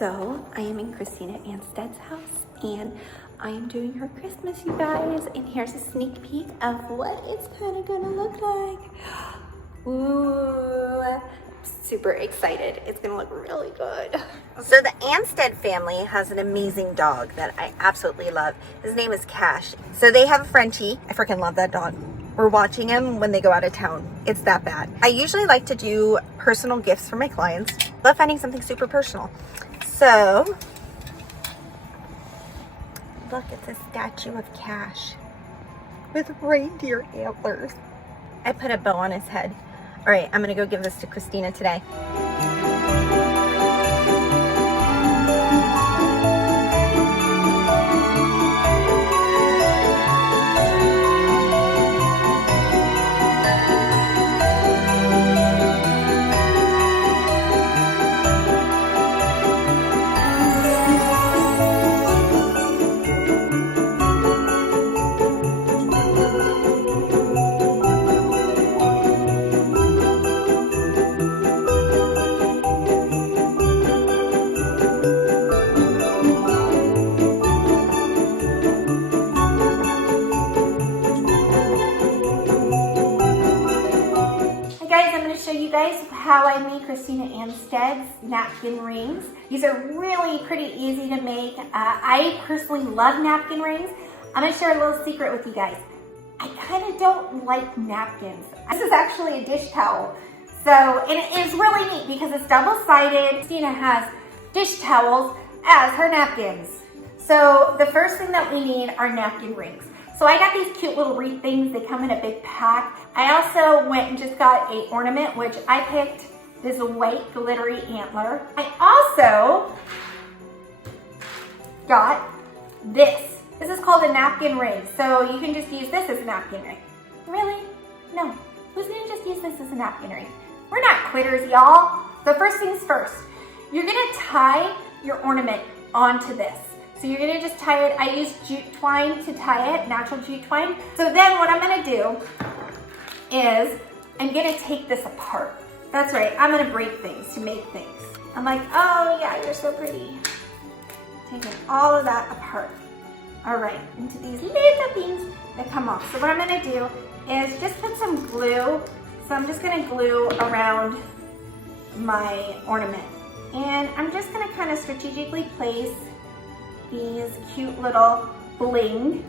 So I am in Christina Anstead's house and I am doing her Christmas, you guys. And here's a sneak peek of what it's kind of gonna look like. Ooh, super excited. It's gonna look really good. So the Anstead family has an amazing dog that I absolutely love. His name is Cash. So they have a Frenchie. I freaking love that dog. We're watching him when they go out of town. It's that bad. I usually like to do personal gifts for my clients. Love finding something super personal. So, look, it's a statue of Cash with reindeer antlers. I put a bow on his head. All right, I'm gonna go give this to Christina today. You guys how I made Christina Anstead's napkin rings. These are really pretty easy to make. I personally love napkin rings. I'm gonna share a little secret with you guys. I kind of don't like napkins. This is actually a dish towel. So, and it is really neat because it's double-sided. Christina has dish towels as her napkins. So the first thing that we need are napkin rings. So I got these cute little wreath things. They come in a big pack. I also went and just got a ornament, which I picked this white glittery antler. I also got this. This is called a napkin ring. So you can just use this as a napkin ring. Really? No. Who's gonna just use this as a napkin ring? We're not quitters, y'all. So first things first, you're gonna tie your ornament onto this. So you're gonna just tie it. I use jute twine to tie it, natural jute twine. So then what I'm gonna do is I'm gonna take this apart. That's right, I'm gonna break things to make things. I'm like, oh yeah, you're so pretty. Taking all of that apart. All right, into these little things that come off. So what I'm gonna do is just put some glue. So I'm just gonna glue around my ornament. And I'm just gonna kind of strategically place these cute little bling.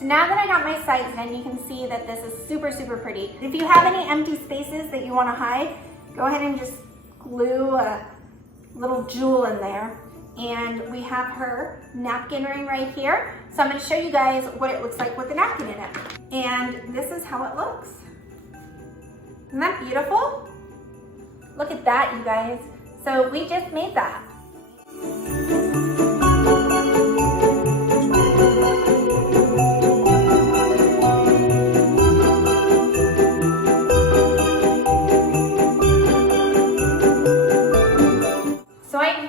So now that I got my sides in, you can see that this is super, super pretty. If you have any empty spaces that you want to hide, go ahead and just glue a little jewel in there. And we have her napkin ring right here. So I'm gonna show you guys what it looks like with the napkin in it. And this is how it looks. Isn't that beautiful? Look at that, you guys. So we just made that.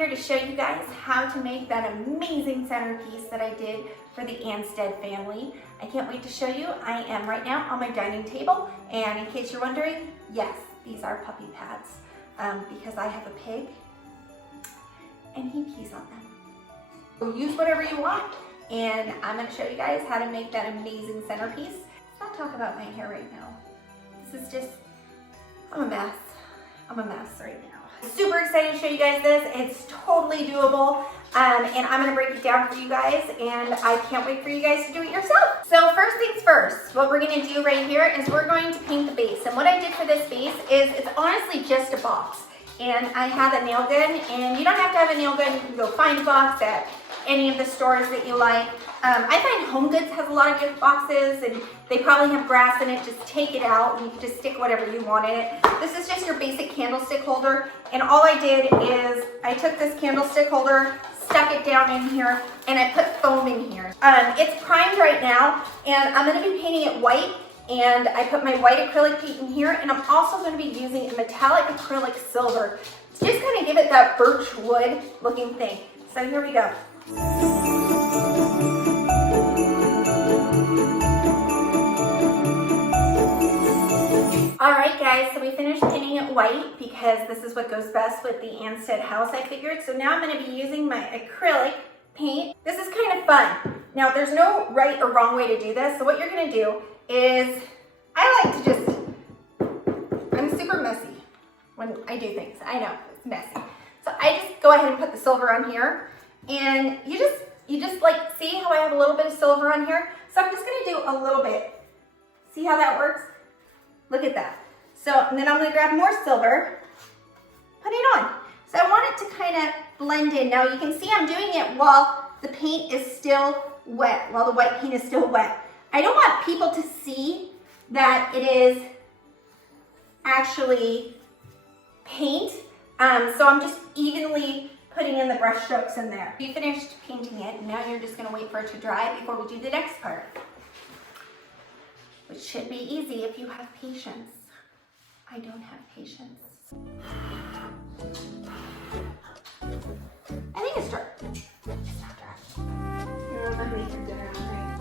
To show you guys how to make that amazing centerpiece that I did for the Anstead family. I can't wait to show you. I am right now on my dining table, and in case you're wondering, yes, these are puppy pads because I have a pig and he pees on them. So use whatever you want, and I'm going to show you guys how to make that amazing centerpiece. Let's not talk about my hair right now. This is just, I'm a mess. I'm a mess right now. Super excited to show you guys this. It's totally doable, and I'm gonna break it down for you guys, and I can't wait for you guys to do it yourself. So first things first, what we're gonna do right here is we're going to paint the base. And what I did for this base is it's honestly just a box. And I have a nail gun, and you don't have to have a nail gun. You can go find a box at any of the stores that you like. I find Home Goods has a lot of gift boxes, and they probably have grass in it. Just take it out and you can just stick whatever you want in it. This is just your basic candlestick holder, and all I did is I took this candlestick holder, stuck it down in here, and I put foam in here. It's primed right now, and I'm gonna be painting it white, and I put my white acrylic paint in here, and I'm also gonna be using a metallic acrylic silver to just kind of give it that birch wood looking thing. So here we go. All right, guys, so we finished painting it white because this is what goes best with the Anstead house, I figured. So now I'm gonna be using my acrylic paint. This is kind of fun. Now, there's no right or wrong way to do this. So what you're gonna do is, I like to just, I'm super messy when I do things. I know, it's messy. So I just go ahead and put the silver on here. And you just like, see how I have a little bit of silver on here? So I'm just gonna do a little bit. See how that works? Look at that. So, and then I'm gonna grab more silver, put it on. So I want it to kind of blend in. Now you can see I'm doing it while the paint is still wet, while the white paint is still wet. I don't want people to see that it is actually paint. So I'm just evenly putting in the brush strokes in there. You finished painting it, and now you're just gonna wait for it to dry before we do the next part, which should be easy if you have patience. I don't have patience. I think it's dry. It's not dry. You're gonna make your dinner, right?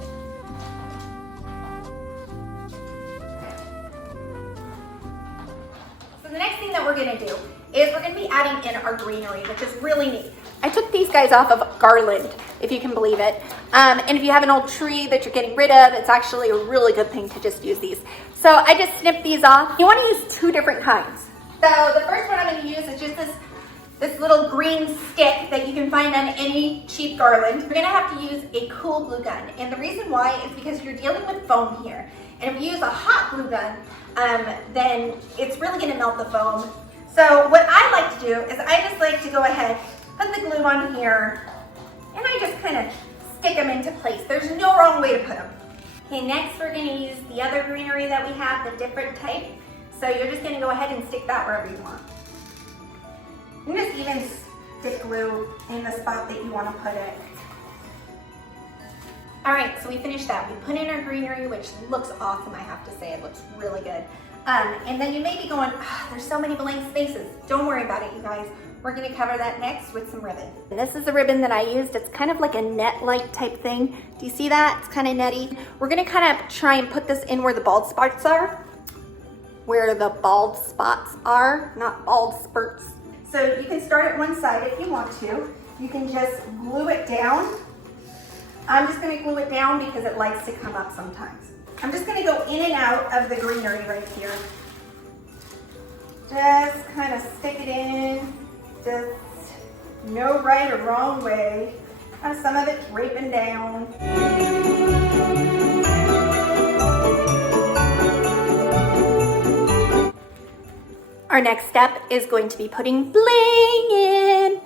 So the next thing that we're gonna do is we're gonna be adding in our greenery, which is really neat. I took these guys off of garland, if you can believe it. And if you have an old tree that you're getting rid of, it's actually a really good thing to just use these. So I just snipped these off. You wanna use 2 different kinds. So the first one I'm gonna use is just this little green stick that you can find on any cheap garland. You're gonna have to use a cool glue gun. And the reason why is because you're dealing with foam here. And if you use a hot glue gun, then it's really gonna melt the foam. So what I like to do is I just like to go ahead, put the glue on here, and I just kind of stick them into place. There's no wrong way to put them. Okay, next we're gonna use the other greenery that we have, the different type. So you're just gonna go ahead and stick that wherever you want. You can just even stick glue in the spot that you wanna put it. All right, so we finished that. We put in our greenery, which looks awesome, I have to say. It looks really good. And then you may be going, there's so many blank spaces. Don't worry about it, you guys. We're gonna cover that next with some ribbon. And this is the ribbon that I used. It's kind of like a net-like type thing. Do you see that? It's kind of netty. We're gonna kind of try and put this in where the bald spots are. Where the bald spots are, not bald spurts. So you can start at one side if you want to. You can just glue it down. I'm just gonna glue it down because it likes to come up sometimes. I'm just gonna go in and out of the greenery right here. Just kind of stick it in. Just no right or wrong way. Some of it draping down. Our next step is going to be putting bling in.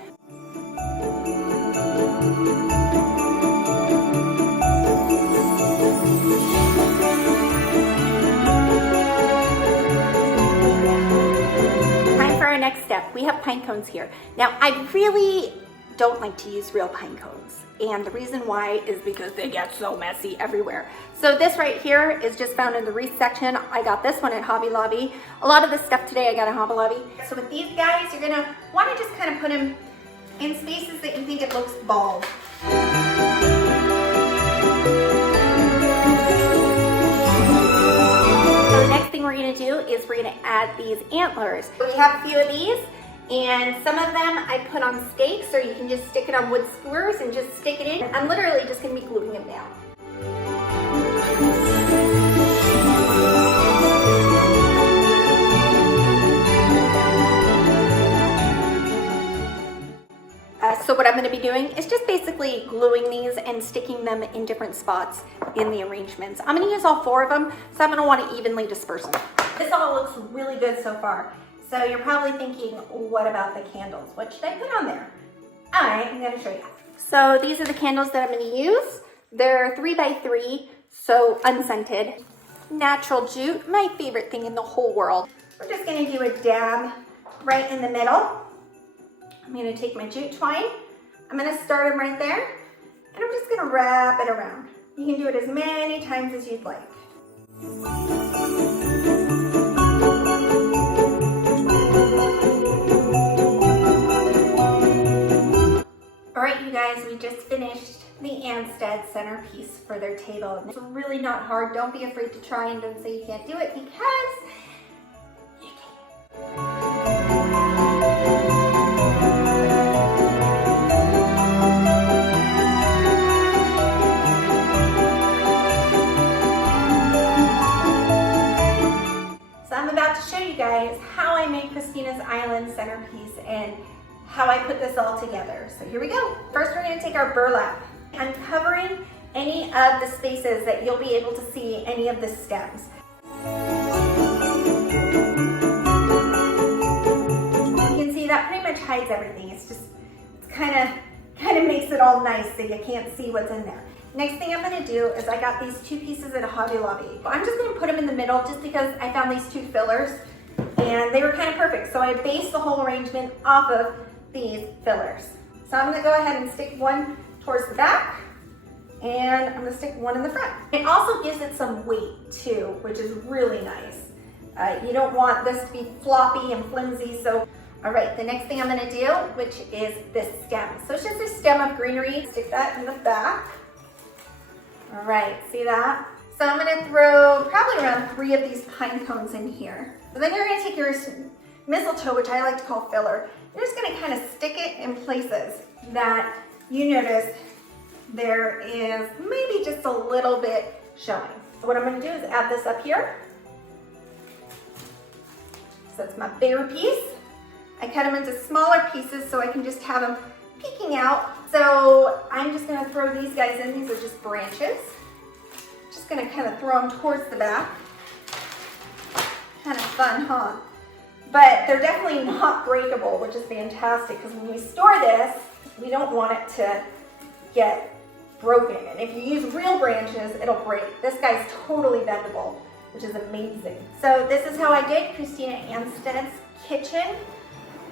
Next step, we have pine cones here. Now, I really don't like to use real pine cones. And the reason why is because they get so messy everywhere. So this right here is just found in the wreath section. I got this one at Hobby Lobby. A lot of this stuff today I got at Hobby Lobby. So with these guys, you're gonna wanna just kind of put them in spaces that you think it looks bald. We're gonna do is we're gonna add these antlers. We have a few of these, and some of them I put on stakes, or you can just stick it on wood skewers and just stick it in. I'm literally just gonna be gluing them down. So what I'm going to be doing is just basically gluing these and sticking them in different spots in the arrangements. I'm going to use all 4 of them, so I'm going to want to evenly disperse them. This all looks really good so far. So you're probably thinking, what about the candles? What should I put on there? All right, I'm going to show you. So these are the candles that I'm going to use. They're 3x3, so unscented. Natural jute, my favorite thing in the whole world. We're just going to do a dab right in the middle. I'm going to take my jute twine. I'm going to start them right there, and I'm just going to wrap it around. You can do it as many times as you'd like. All right, you guys, we just finished the Anstead centerpiece for their table. It's really not hard. Don't be afraid to try, and don't say you can't do it, because Island centerpiece and how I put this all together. So here we go. First, we're going to take our burlap. I'm covering any of the spaces that you'll be able to see any of the stems. You can see that pretty much hides everything. It's kind of makes it all nice so you can't see what's in there. Next thing I'm going to do is I got these two pieces at Hobby Lobby. I'm just going to put them in the middle just because I found these two fillers and they were kind of perfect. So I based the whole arrangement off of these fillers. So I'm going to go ahead and stick one towards the back and I'm going to stick one in the front. It also gives it some weight too, which is really nice. You don't want this to be floppy and flimsy. So all right, the next thing I'm going to do, which is this stem. So it's just a stem of greenery. Stick that in the back. All right, see that? So I'm gonna throw probably around 3 of these pine cones in here. So then you're gonna take your mistletoe, which I like to call filler. You're just gonna kind of stick it in places that you notice there is maybe just a little bit showing. So what I'm gonna do is add this up here. So it's my bare piece. I cut them into smaller pieces so I can just have them peeking out. So I'm just gonna throw these guys in. These are just branches. Just gonna kind of throw them towards the back. Kind of fun, huh? But they're definitely not breakable, which is fantastic because when we store this, we don't want it to get broken. And if you use real branches, it'll break. This guy's totally bendable, which is amazing. So this is how I did Christina Anstead's kitchen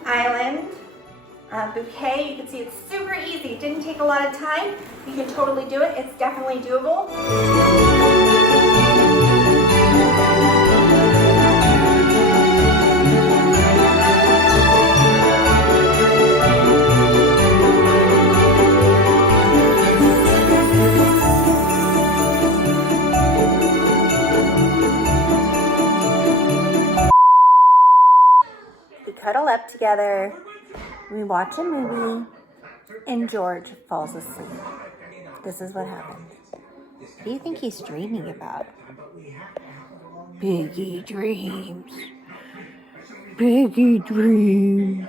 island bouquet. You can see it's super easy. It didn't take a lot of time. You can totally do it. It's definitely doable. We cuddle up together. We watch a movie, and George falls asleep. This is what happens. What do you think he's dreaming about? Biggie dreams. Biggie dreams.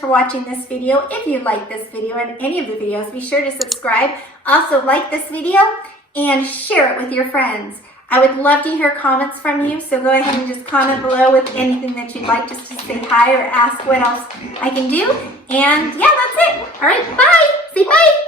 For watching this video. If you like this video and any of the videos, be sure to subscribe. Also like this video and share it with your friends. I would love to hear comments from you, so go ahead and just comment below with anything that you'd like, just to say hi or ask what else I can do. And yeah, that's it. All right, bye. Say bye.